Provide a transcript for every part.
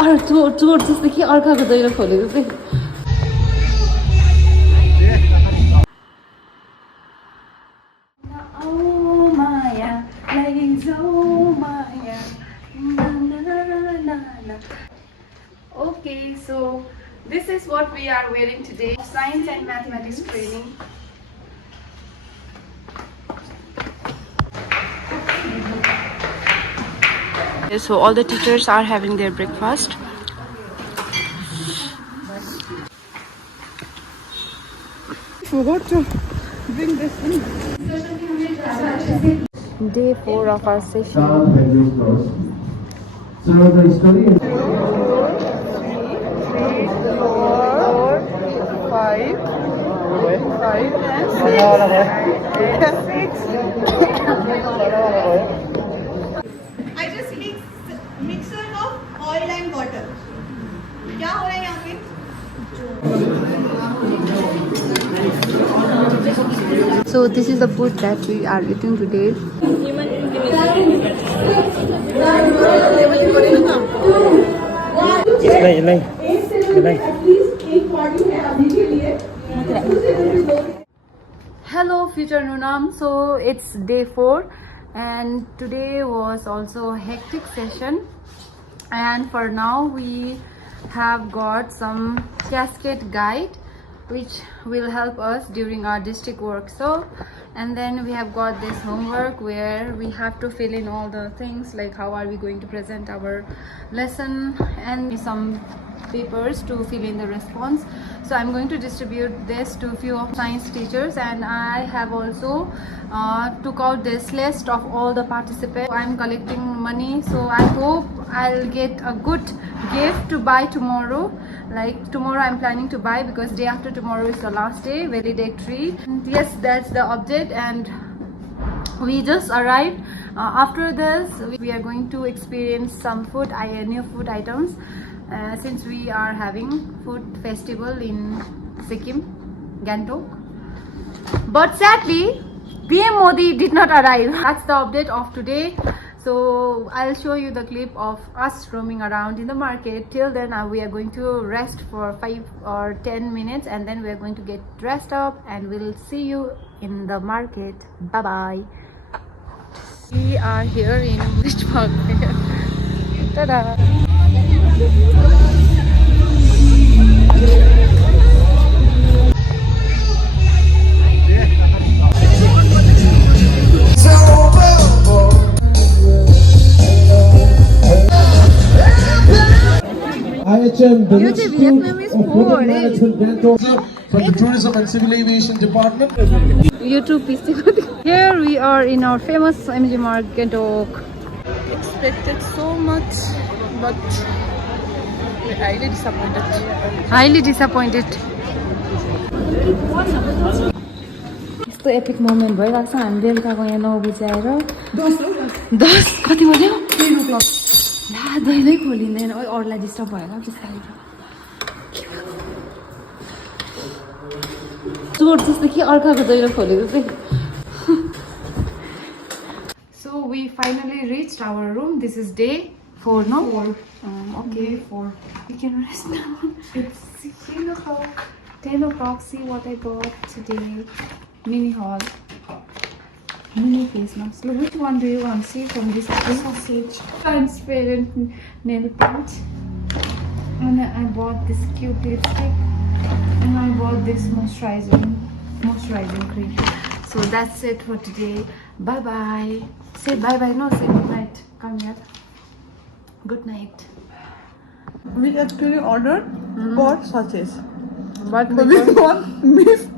चोर जस्तो कि अर्काको दैलो खोलेको चाहिँ Okay, so this is what we are wearing today. Science and mathematics training. So all the teachers are having their breakfast. Forgot to bring this in. Day 4 of our session. So the story is 5, 6. I just mixture of oil and water. क्या हो रहा है यहाँ पे? So this is the food that we are eating today. Hello future Nunam. So it's day 4 and today was also a hectic session, and for now we have got some cascade guide which will help us during our district work. So and then we have got this homework where we have to fill in all the things like how are we going to present our lesson and some papers to fill in the response. So I'm going to distribute this to a few of science teachers, and I have also took out this list of all the participants. I'm collecting money, so I hope I'll get a good gift to buy tomorrow. Like tomorrow I'm planning to buy because day after tomorrow is the last day, validatory. And yes, that's the update, and we just arrived. After this we are going to experience some food, new food items, since we are having food festival in Sikkim, Gantok. But sadly PM Modi did not arrive. That's the update of today. So I'll show you the clip of us roaming around in the market. Till then we are going to rest for 5 or 10 minutes, and then we are going to get dressed up and we'll see you in the market. Bye bye. We are here in West Market. Ta-da! IHM Business Vietnamese food Management Gantok from the Tourism and Civil Aviation Department. YouTube PC. Here we are in our famous MG Market Gantok. Expected so much, but we're highly disappointed. Highly disappointed. यस्तो epic moment भइरहेको छ. हामी बेलुकाको यहाँ 9 बजे आएर 10 कति बज्यो 10 o'clock ला दैलै खोलिँदैन. अरूलाई डिस्टर्ब भयो होला त्यसलाई. चोर जस्तो कि अर्काको दैलो खोलेको चाहिँ. So we finally reached our room. This is day 4, no? 4. Okay, 4. We can rest now. It's 10 o'clock. 10 o'clock. See what I got today. Mini haul. Mini face mask. Look, which one do you want? See from this sausage. Transparent nail paint. And I bought this cute lipstick. And I bought this moisturizing cream. So that's it for today. Bye bye. Say bye bye. No, say good night. Come here. Good night. We actually ordered pork sausages. But But we want beef.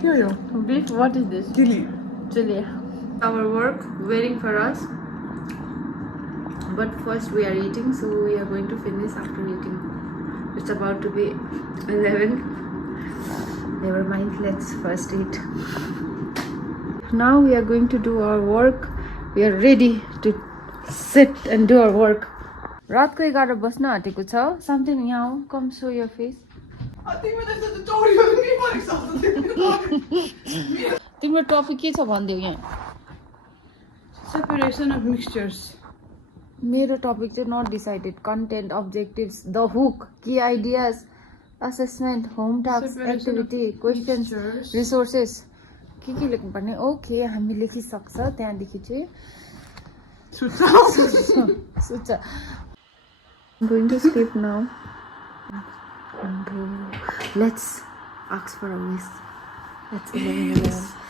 Kyo beef. What is this? chili. Chili. Our work waiting for us. But first we are eating, so we are going to finish after eating. It's about to be 11. Never mind. Let's first eat. Now we are going to do our work. We are ready to sit and do our work. रात को 11 बज्न आँटेको छ. Something यहाँ हो. Come show your face. I think when I said the story, you me for example. तिम्रो topic के छ भन्देऊ यहाँ. Separation of mixtures. मेरो टपिक चाहिँ not decided content objectives the hook की ideas assessment home task activity questions resources के लेख्नुपर्ने ओके हामी लेखिसक्छ त्यहाँदेखि चाहिँ सुत्छ I'm going to sleep now. Let's ask for a wish. It's 11 a.m.